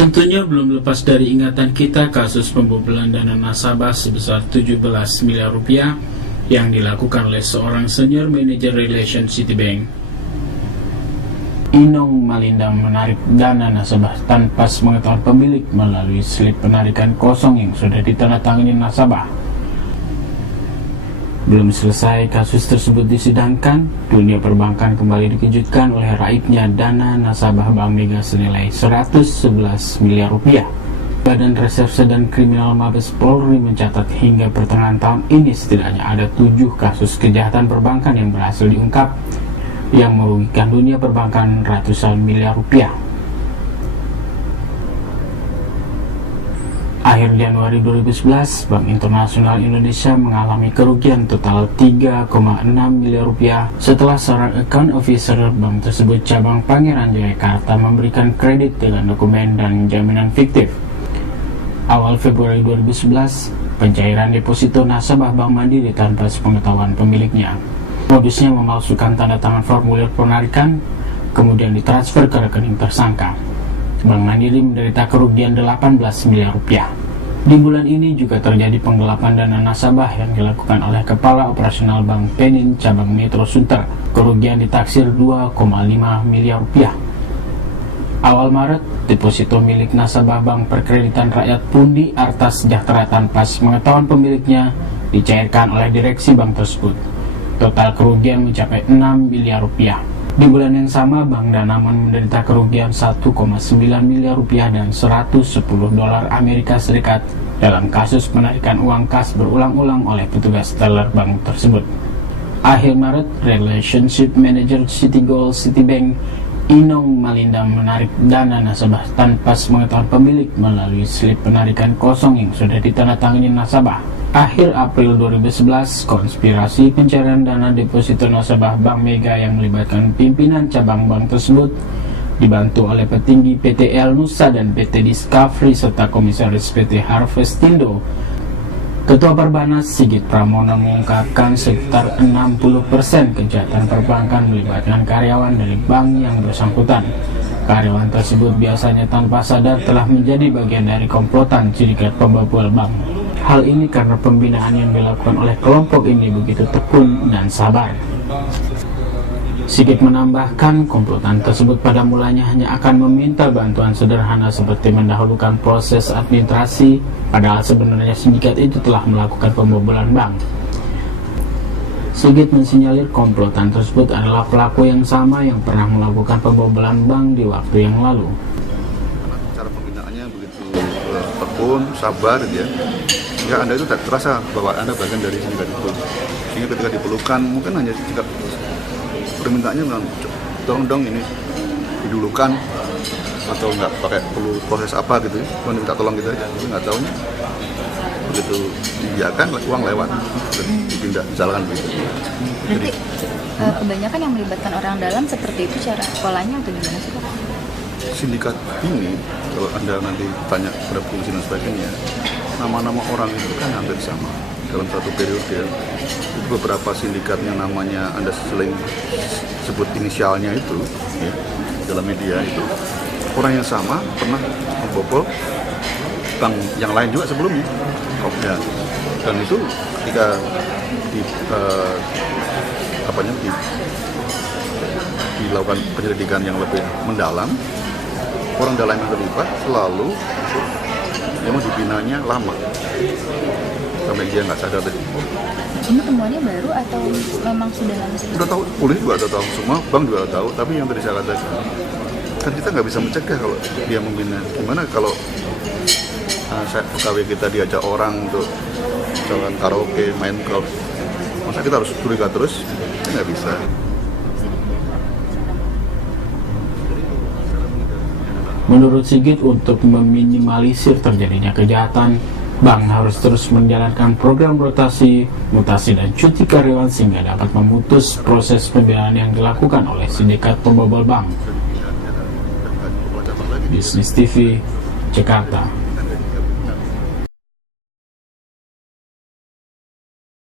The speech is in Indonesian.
Tentunya belum lepas dari ingatan kita kasus pembobolan dana nasabah sebesar 17 miliar rupiah yang dilakukan oleh seorang senior manager relation Citibank. Inong Malinda menarik dana nasabah tanpa sepengetahuan pemilik melalui slip penarikan kosong yang sudah ditandatangani nasabah. Belum selesai kasus tersebut disidangkan, dunia perbankan kembali dikejutkan oleh raibnya dana nasabah Bank Mega senilai 111 miliar rupiah. Badan Reserse dan Kriminal Mabes Polri mencatat hingga pertengahan tahun ini setidaknya ada 7 kasus kejahatan perbankan yang berhasil diungkap yang merugikan dunia perbankan ratusan miliar rupiah. Akhir Januari 2011, Bank Internasional Indonesia mengalami kerugian total 3,6 miliar rupiah setelah seorang account officer bank tersebut cabang Pangeran Jayakarta memberikan kredit dengan dokumen dan jaminan fiktif. Awal Februari 2011, pencairan deposito nasabah Bank Mandiri tanpa sepengetahuan pemiliknya. Modusnya memalsukan tanda tangan formulir penarikan, kemudian ditransfer ke rekening tersangka. Bank Mandiri menderita kerugian 18 miliar rupiah. Di bulan ini juga terjadi penggelapan dana nasabah yang dilakukan oleh Kepala Operasional Bank Penin Cabang Metro Sunter. Kerugian ditaksir 2,5 miliar rupiah. Awal Maret, deposito milik nasabah Bank Perkreditan Rakyat Pundi Arta Sejahtera tanpa sepengetahuan pemiliknya dicairkan oleh direksi bank tersebut. Total kerugian mencapai 6 miliar rupiah. Di bulan yang sama, Bank Danamon menderita kerugian 1,9 miliar rupiah dan 110 dolar Amerika Serikat dalam kasus penarikan uang kas berulang-ulang oleh petugas teller bank tersebut. Akhir Maret, Relationship Manager Citigold Citibank Inong Malinda menarik dana nasabah tanpa sepengetahuan pemilik melalui slip penarikan kosong yang sudah ditandatangani nasabah. Akhir April 2011, konspirasi pencairan dana deposito nasabah Bank Mega yang melibatkan pimpinan cabang bank tersebut dibantu oleh petinggi PT El Nusa dan PT Discovery serta komisaris PT Harvestindo. Ketua Perbanas Sigit Pramono mengungkapkan sekitar 60% kejahatan perbankan melibatkan karyawan dari bank yang bersangkutan. Karyawan tersebut biasanya tanpa sadar telah menjadi bagian dari komplotan sindikat pembobol bank. Hal ini karena pembinaan yang dilakukan oleh kelompok ini begitu tekun dan sabar. Sigit menambahkan, komplotan tersebut pada mulanya hanya akan meminta bantuan sederhana seperti mendahulukan proses administrasi, padahal sebenarnya sindikat itu telah melakukan pembobolan bank. Sigit mensinyalir komplotan tersebut adalah pelaku yang sama yang pernah melakukan pembobolan bank di waktu yang lalu. Cara pembinaannya begitu tekun, sabar ya. Sehingga Anda itu tak terasa bahwa Anda bagian dari sindikat itu. Sehingga ketika diperlukan, mungkin hanya jika permintaannya bilang, tolong dong ini didulukan atau nggak pakai perlu proses apa gitu, cuma minta tolong gitu aja, tapi nggak tahunya begitu dibiarkan uang lewat dan dipindah misalkan begitu. Berarti kebanyakan yang melibatkan orang dalam seperti itu cara polanya atau gimana sih Pak? Sindikat ini kalau Anda nanti tanya pada polisi dan sebagainya, nama-nama orang itu kan hampir sama dalam satu periode. Itu beberapa sindikat yang namanya Anda sering sebut inisialnya itu ya, dalam media itu orang yang sama pernah membobol bank yang lain juga sebelumnya ya. Dan itu ketika dilakukan penyelidikan yang lebih mendalam, orang dalam yang terlibat selalu memang dibinanya lama sampai dia nggak sadar tadi. Ini temuannya baru atau memang sudah lama? Sudah tahu, polisi juga sudah tahu, semua bank juga tahu, tapi yang tadi saya katakan kan kita nggak bisa mencegah kalau dia membina. Gimana kalau pegawai kita diajak orang untuk jalan karaoke, main golf, masa kita harus curiga terus? Nggak bisa. Menurut Sigit, untuk meminimalisir terjadinya kejahatan, bank harus terus menjalankan program rotasi, mutasi, dan cuti karyawan sehingga dapat memutus proses pembinaan yang dilakukan oleh sindikat pembobol bank. Bisnis TV, Jakarta.